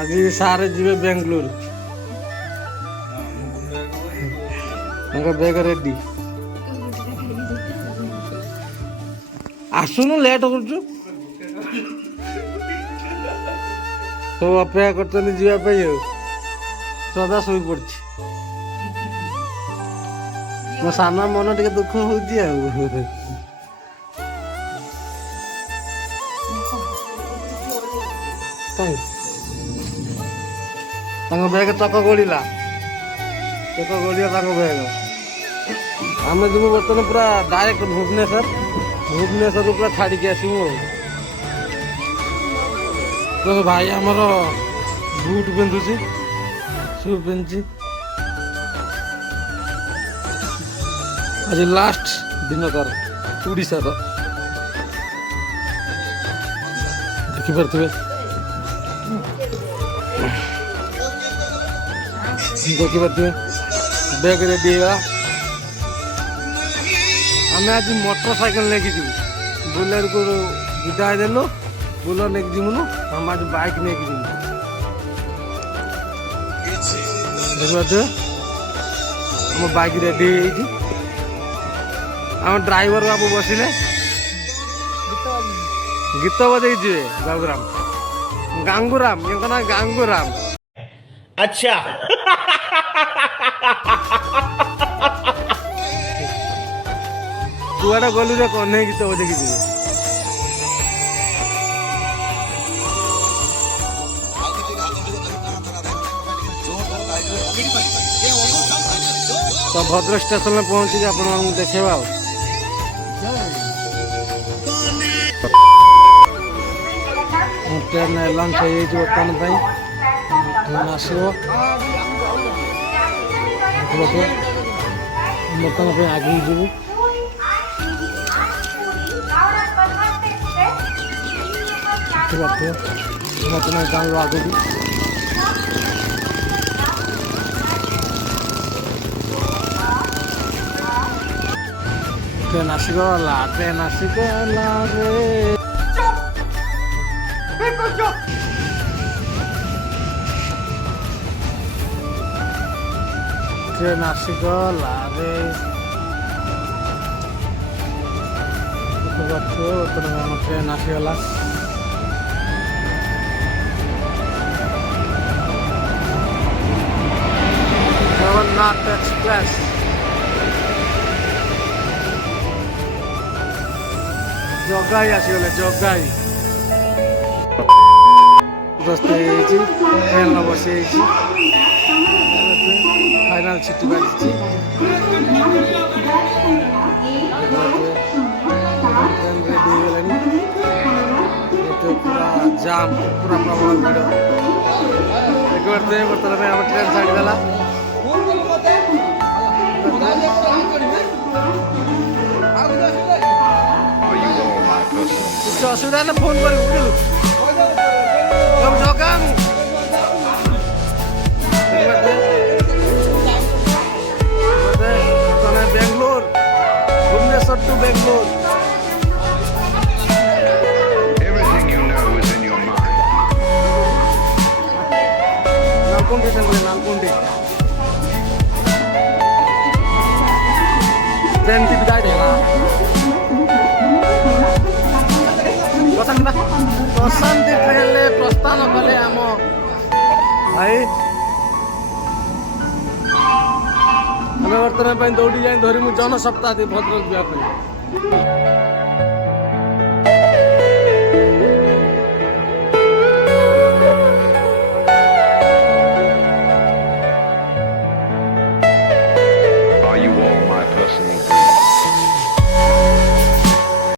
ଆଜି ସାର୍ ଯିବେ ବେଙ୍ଗଲୋର। ତାଙ୍କ ବ୍ୟାଗ ରେଡି। ଆସୁନୁ ଲେଟ୍ କରୁଛୁ। ସବୁ ଅପେକ୍ଷା କରୁଛନ୍ତି ଯିବା ପାଇଁ ଆଉ ସଦା ଶୋଇ ପଡିଛି। ମୋ ସାନ ମନ ଟିକେ ଦୁଃଖ ହଉଛି ଆଉ। ତାଙ୍କ ବ୍ୟାଗ ଚକ ଗଳିଲା ତାଙ୍କ ବ୍ୟାଗ। ଆମେ ଯିବୁ ବର୍ତ୍ତମାନ ପୁରା ଡାଇରେକ୍ଟ ଭୁବନେଶ୍ୱରରୁ ପୁରା ଛାଡ଼ିକି ଆସିବୁ ଆଉ। ତ ଭାଇ ଆମର ବୁଟ୍ ପିନ୍ଧୁଛି, ସୁ ପିନ୍ଧୁଛି। ଆଜି ଲାଷ୍ଟ ଦିନ ତାର ଓଡ଼ିଶାର, ଦେଖିପାରୁଥିବେ। ବ୍ୟାଗ ରେଡି ହେଇଗଲା। ଆମେ ଆଜି ମୋଟର ସାଇକେଲ ନେଇକି ଯିବୁ। ବୁଲେରକୁ ବିଦାୟ ଦେଲୁ, ବୁଲେର ନେଇକି ଯିବୁନୁ। ଆମେ ଆଜି ବାଇକ୍ ନେଇକି ଯିବୁ। ଦେଖିପାରୁଥିବେ ଆମ ବାଇକ୍ ରେଡି ହେଇଯାଇଛି। ଆମ ଡ୍ରାଇଭର ବାବୁ ବସିଲେ ଗୀତ ବଜେଇ ଯିବେ। ଗାଙ୍ଗୁରାମ ଇଙ୍କ ନା ଗାଙ୍ଗୁରାମ। अच्छा କୁଆଡେ ଗଲୁ ରେ କହ୍ନେଇ ଗୀତ ବଜେଇକି ଯିବେ। ତ ଭଦ୍ରକ ଷ୍ଟେସନରେ ପହଞ୍ଚିକି ଆପଣମାନଙ୍କୁ ଦେଖେଇବା ଆଉ। ଟ୍ରେନ୍ ଲଞ୍ଚ ହେଇଯାଇଛି ବର୍ତ୍ତମାନ ପାଇଁ। ଟ୍ରେନ୍ ଆସିବ ବର୍ତ୍ତମାନ ପାଇଁ ଆଗେଇ ଯିବୁ। ବର୍ତ୍ତମାନ ଜାଣିବ ଆଗକୁ। ଟ୍ରେନ୍ ଆସିଗଲା, ଟ୍ରେନ୍ ଆସିଗଲା ରେ। ଟ୍ରେନ୍ ଆସିଗଲା ରେ। ବର୍ତ୍ତମାନ ଆମ ଟ୍ରେନ୍ ଆସିଗଲା। ଜଗନ୍ନାଥ ଏକ୍ସପ୍ରେସ୍। ଜଗାଇ ଆସିଗଲେ, ଜଗାଇ ଦସ୍ତ ହେଇଯାଇଛି। ଟ୍ରେନ୍ ବସିଯାଇଛି। ଫାଇନାଲ ସିଟି ବାଜିଛି। ଟ୍ରେନ୍ ରେଡି ହେଇଗଲାଣି। ପୁରା ଜାମ୍, ପୁରା ପ୍ରବଳ ଭିଡ଼। ଦେଖିପାରୁଥିବେ ବର୍ତ୍ତମାନ ପାଇଁ ଆମ ଟ୍ରେନ୍ ଛାଡ଼ିଦେଲା। କିଛି ଅସୁବିଧା ହେଲେ ଫୋନ୍ କରିବୁ ବୁଝିଲୁ। Jaga Bangalore, Bhubaneswar to Bangalore. Everything you know is in your mind. Nalkundi जंगल, नालकुंडी ट्रेन की विदाई देगा। प्रशांति ट्रेन प्रस्थान कले आम भाई। आम बर्तमान दौड़ी जाए धरी जनसप्ताह भद्रक जावाई।